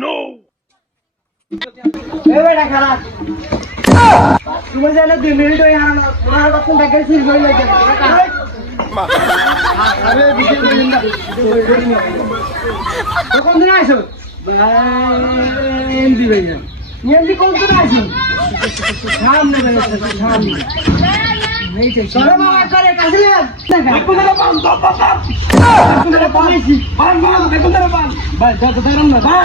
no! বেটা খারাপ তুমি জানো 2 মিনিট হয়ে আর না তোমার কথা টাকা সিল হয়ে লাগে আরে দিকে দিন না কখন দিন আইছো এমডি ভাইয়া এমডি কোন দিন আইছো সামনে সামনে नहीं चाहिए सर बाबा करे कासले देखो मेरा पान दो पापा देखो मेरा पान इसी पान पान देखो मेरा पान बस जा धरम ना पान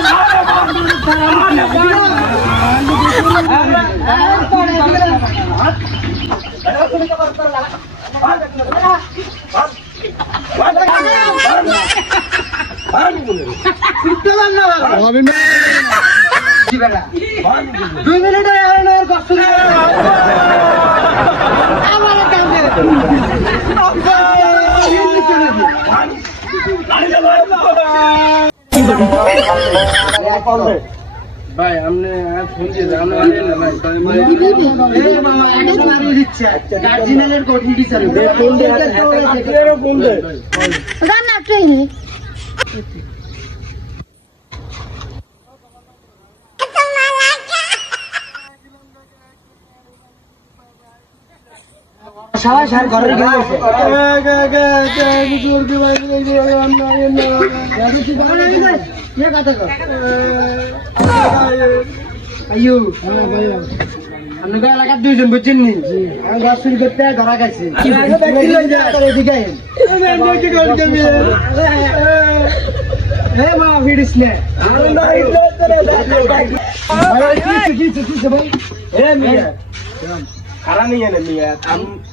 दो मिनट यार कष्ट भाई हमने फोन किया हमने वाले ना भाई ए मामा একজন আরো দিচ্ছে গার্জিয়ানের কোচিং টিচার ফোন দে আপনারও ফোন দে রান্না ট্রেনে সবাই স্যার ঘরে গেছে আইয়ো আপনি এলাকার 2 জন বুঝছেন নি আমি গাছ চুরি করতে ধরা গেছি মা ভিডিস নে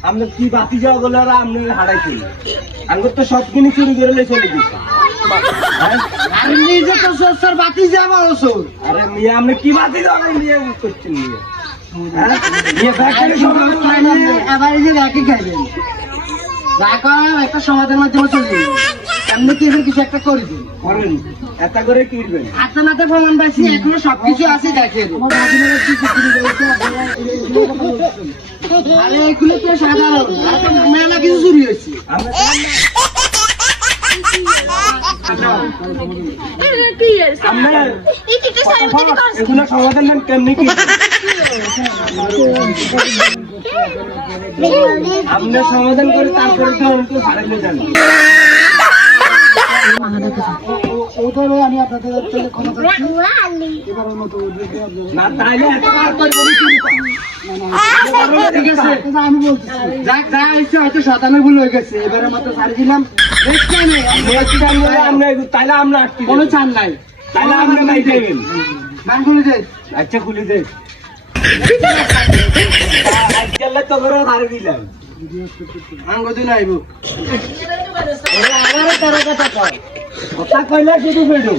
আমরা কি বাতি যাওয়া বলে আপনি হারাইছি আমরা তো সব কিনে চুরি করে চলে দিচ্ছি নিজে তো স্যার বাতি যাওয়া ওসব আরে মিয়া আপনি কি বাতি যাওয়া নিয়ে করছেন নিয়ে একটা সমাধানের মাধ্যমে চলবে এমনি কি কিছু একটা করে দিন এত করে কিনবেন হাতে নাতে প্রমাণ পাইছি এখনো সবকিছু আছে দেখেন আরে এগুলো তো সাধারণ মেলা কিছু চুরি হয়েছে সমাধান কেমনি কি আমরা সমাধান করে তারপরে তো অনেকে হারাইলে জানি আমি আপনাদের ক্ষমা করছি এবারের মতো না তাইলে আমি বলছি যাক যা এসে হয়তো শতানের ভুল হয়ে গেছে এবারের মতো ছাড়ি দিলাম তাইলে আমরা কোনো চান নাই তাইলে আমরা নাই যাইবেন গান খুলে দে আচ্ছা খুলে দে আজকাল তো করে ছাড়ি দিলাম আঙ্গদিন আইব আমার কথা কইলা শুধু বেডুম